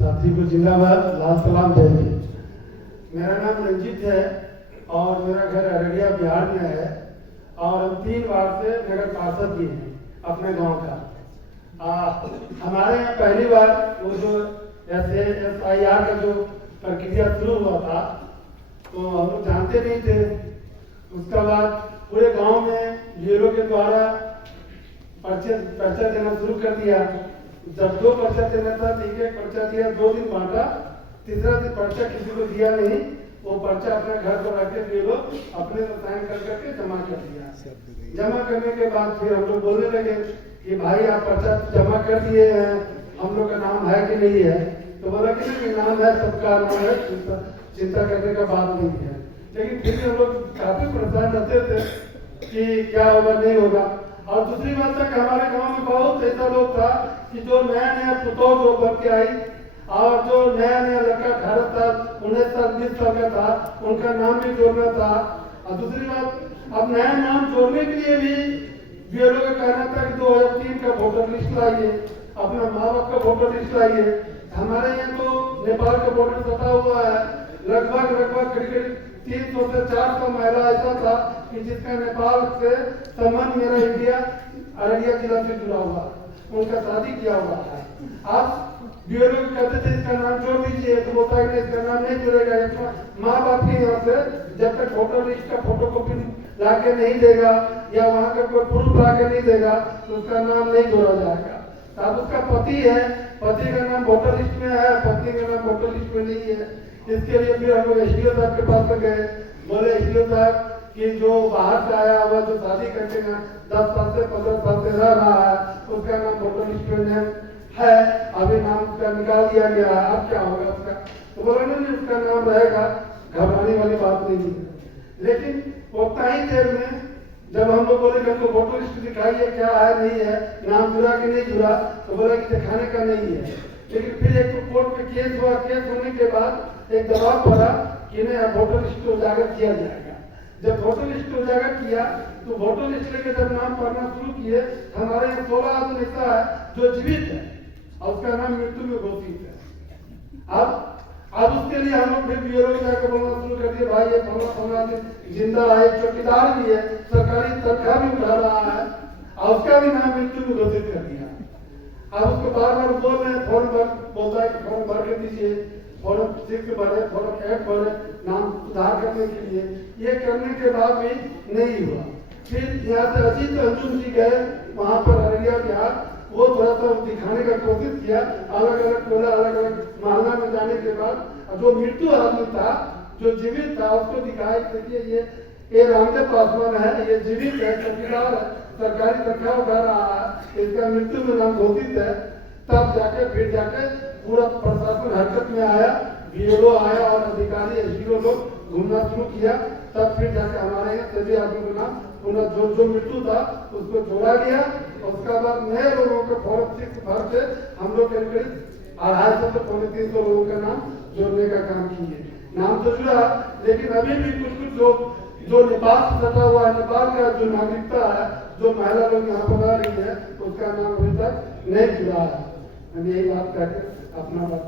साथी को जिंदाबाद, लाल सलाम, जय हिंद। मेरा नाम रंजीत है और मेरा घर अररिया बिहार में है और हम 3 बार से नगर पार्षद भी हैं अपने गांव का। हमारे यहाँ पहली बार वो जो SIR का जो प्रक्रिया शुरू हुआ था तो हम लोग जानते नहीं थे। उसके बाद पूरे गांव में ब्यूरो के द्वारा पर्चा देना शुरू कर दिया। जब 2 पर्चा देना था, 1 पर्चा दिया, 2 दिन बांटा, तीसरा दिन पर्चा किसी को दिया नहीं। वो पर्चा अपने घर पर रखे ब्यूरो अपने साइन कर करके जमा कर दिया। जमा करने के बाद फिर हम लोग बोलने लगे कि भाई आप पर्चा जमा कर दिए हैं, हम लोग का नाम है कि नहीं है? तो बोला कि नहीं, नाम है, सबका नाम है, चिंता करने का बात नहीं है। लेकिन फिर भी हम लोग काफी परेशान रहते थे कि क्या होगा नहीं होगा। और दूसरी बात तक हमारे गांव में बहुत ऐसा लोग था कि जो नया पुतौह जो बन के आई और जो नया लड़का 18 साल 19 साल 20 साल का था, उनका नाम भी जोड़ना था। और दूसरी बात, अब नया नाम जोड़ने के लिए भी ब्यूरो का कहना था कि 2003 का वोटर लिस्ट लाइए, अपना माँ बाप का वोटर लिस्ट लाइए। हमारे यहाँ तो नेपाल का वोटर सटा हुआ है, लगभग करीब 300 से 400 महिला ऐसा था कि जिसका नेपाल से संबंध मेरा इंडिया अररिया जिला से जुड़ा हुआ, उनका शादी किया हुआ है। आप ब्यूरो कहते थे इसका नाम जोड़ दीजिए, तो बोलता है कि इसका नाम नहीं जुड़ेगा। माँ बाप की यहाँ से जब तक वोटर लिस्ट का फोटो कॉपी ला के नहीं देगा या वहाँ का कोई प्रूफ ला के नहीं देगा तो उसका नाम नहीं जोड़ा जाएगा। अब उसका पति है, पति का नाम वोटर लिस्ट में है, पत्नी का नाम वोटर लिस्ट में नहीं है। इसके लिए फिर हम लोग SDO साहब के पास गए। बोले SDO साहब कि जो बाहर से आया हुआ जो शादी करके 10 साल से 15 साल से रह रहा है, उसका नाम वोटर लिस्ट में है, अभी नाम उसका निकाल दिया गया है, अब क्या होगा उसका? तो बोला नहीं, उसका नाम रहेगा, घबराने वाली बात नहीं है। लेकिन उतना ही देर में जब हम लोग बोले कि हमको वोटर लिस्ट दिखाइए, क्या है नहीं है, नाम जुड़ा कि नहीं जुड़ा, तो बोला कि दिखाने का नहीं है। लेकिन फिर एक तो कोर्ट में केस हुआ, केस होने के बाद एक दबाव पड़ा कि नहीं, अब वोटर लिस्ट को उजागर किया जाएगा। जब वोटर लिस्ट को उजागर किया तो वोटर लिस्ट लेके जब नाम पढ़ना शुरू किए, हमारे यहाँ 16 आदमी ऐसा है जो जीवित है और उसका नाम मृत्यु में घोषित है। अब उसके लिए हम लोग फिर ब्यूरो में जाकर बोलना शुरू कर दिए, भाई ये फला जिंदा है, चौकीदार भी है, सरकारी तनख्वाह भी उठा रहा है और उसका भी नाम मृत्यु में घोषित कर दिया। अब उसको बार बोल रहे हैं, फॉर्म भर, बोलता है कि फॉर्म भर के दीजिए, फॉर्म 6 भरे, फॉर्म 8 भरे, नाम सुधार करने के लिए। ये करने के बाद भी नहीं हुआ। फिर यहाँ से अजीत अर्जुन जी गए वहाँ पर अररिया बिहार, वो थोड़ा सा दिखाने का कोशिश किया, अलग अलग मोहल्ला में जाने के बाद जो मृत्यु आदमी था, जो जीवित था, उसको दिखाया कि देखिए ये रामदेव पासवान है, ये जीवित है, चौकीदार है, सरकारी तनख्वाह उठा रहा है, इसका मृत्यु में नाम घोषित है। तब जाके पूरा प्रशासन हरकत में आया, BLO आया और अधिकारी SDO लोग घूमना शुरू किया। तब फिर जाके हमारे यहाँ सभी आदमी का नाम जो मृत्यु था उसको जोड़ा गया। उसके बाद नए लोगों को फॉर्म 6 भर के हम लोग करीब 250 से 350 लोगों का नाम जोड़ने का काम किए। नाम तो जुड़ा, लेकिन अभी भी कुछ लोग जो नेपाल से सटा हुआ है, नेपाल का जो नागरिकता है, जो महिला लोग यहाँ पर आ रही है, उसका नाम अभी तक नहीं जुड़ा है। मैं यही बात कहकर अपना बात